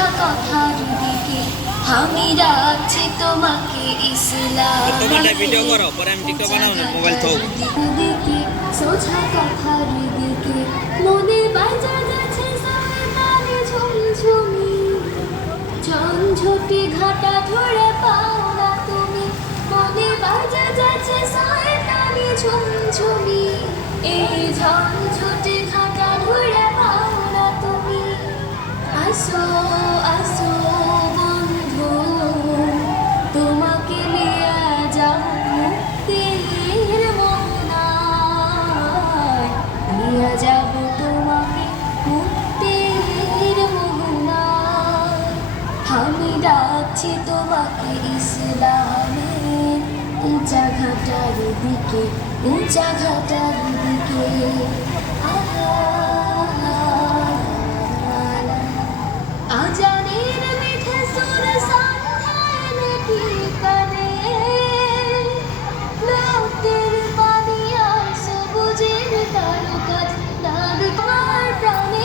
সোজা কথার দিকে আমি ডাকছি তোমাকে ইসলামের তোমারটা ভিডিও করো, পরে আমি টিকটক বানাবো না, মোবাইল থাও। দিকে সোজা কথার দিকে মনে বাজা যাচ্ছে শয়তানি ঝুমঝুমি ঝঞ্ঝুটি ঘাটা ধরে পাও না তুমি মনে বাজা যাচ্ছে শয়তানি ঝুমঝুমি এই ঝঞ্ঝুটি ঘাটা ধরে পাও না তুমি আসো আসো বন্ধু তোমাকে নিয়ে যাব মুক্তির মোহনায় নিয়ে যাব তোমাকে মুক্তির মোহনায় আমি ডাকছি তোমাকে ইসলামের উঁচা ঘাটার দিকে উঁচা ঘাটার দিকে আজানের মিঠে সুর সন্ধ্যায় নাকি কানে রাতের পানি আর সবুজের তারকাজ দাগ তোমার প্রাণে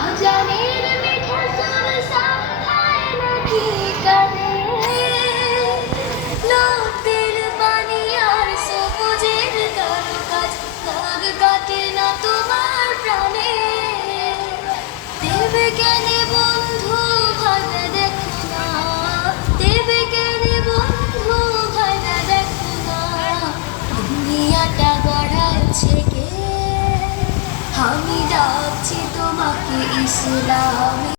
আজানের মিঠে সুর সন্ধ্যায় নাকি কানে রাতের পানি আর সবুজের তারকাজ দাগ কাটে না তোমার প্রাণে দেবে কেনে বন্ধু ভাইনা দেখো না দেবে কেনে বন্ধু ভাইনা দেখো না দুনিয়াটা গড়াচ্ছে কে আমি ডাকছি তোমাকে ইসলামে